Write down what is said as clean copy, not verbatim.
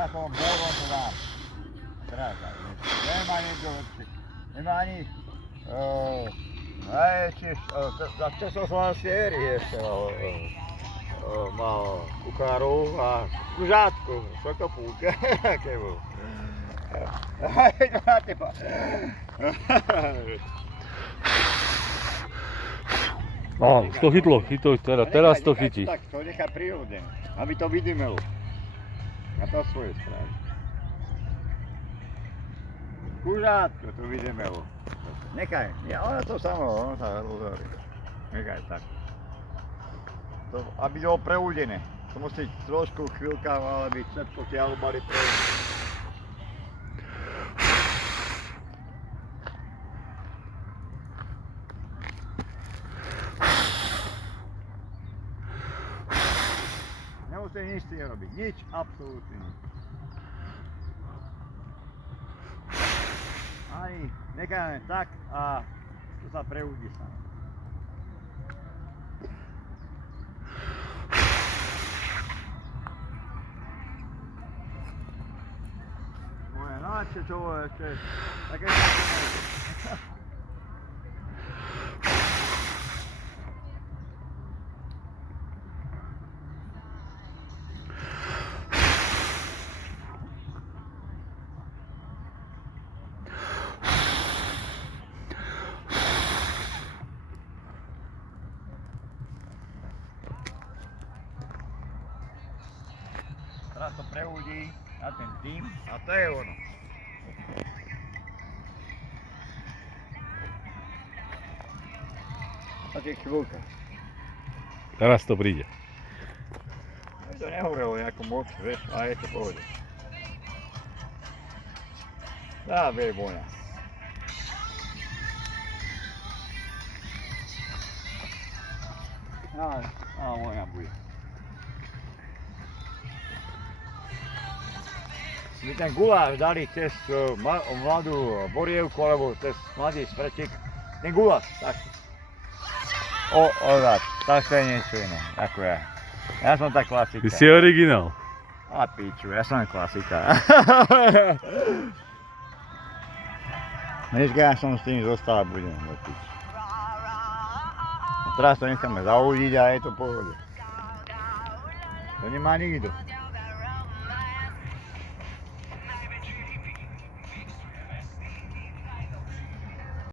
Teraz som bôrom to dám. Teraz aj. Nemá nikto lepší. Nemá ani... tiež za Československej éry ešte mal kuchárov a kužátku, sokopúke, aké bol. Hej, to na teba. Aha, už to chytlo, teraz to chytí. Tak, to nechá prírodne, aby to vydymelo. Na to svoje správy. Kužátko to vydymelo. Nechaj, ono to samo, ono sa rozhorí. Nechaj tak. To, aby to bolo preúdené. To musí trošku chvíľka, ale byť všetko tie alubary preúdené. Nemusí nič s tým robiť, nič, absolútne nič. Ani necháme tak a to sa preúdi sa. Moje náče to bolo ešte také teraz to preúdi na ten tým a to je ono. Také chvíľka. Teraz to príde. To nehorelo nejakú moc, vieš, a je to v pohode. Dá, vie voňa. Á, voňa bude. My ten guláš dali cez mladú borievku, alebo cez mladý sprečík. Ten guláš, tak. Tak to je niečo iné, ako ja. Ja som tak klasika. Ty si originál. A piču, ja som klasika. Dneska ja som s tým zostal a budem do piču. Teraz to necháme zaúdiť a je to v pohode. To nemá nikto.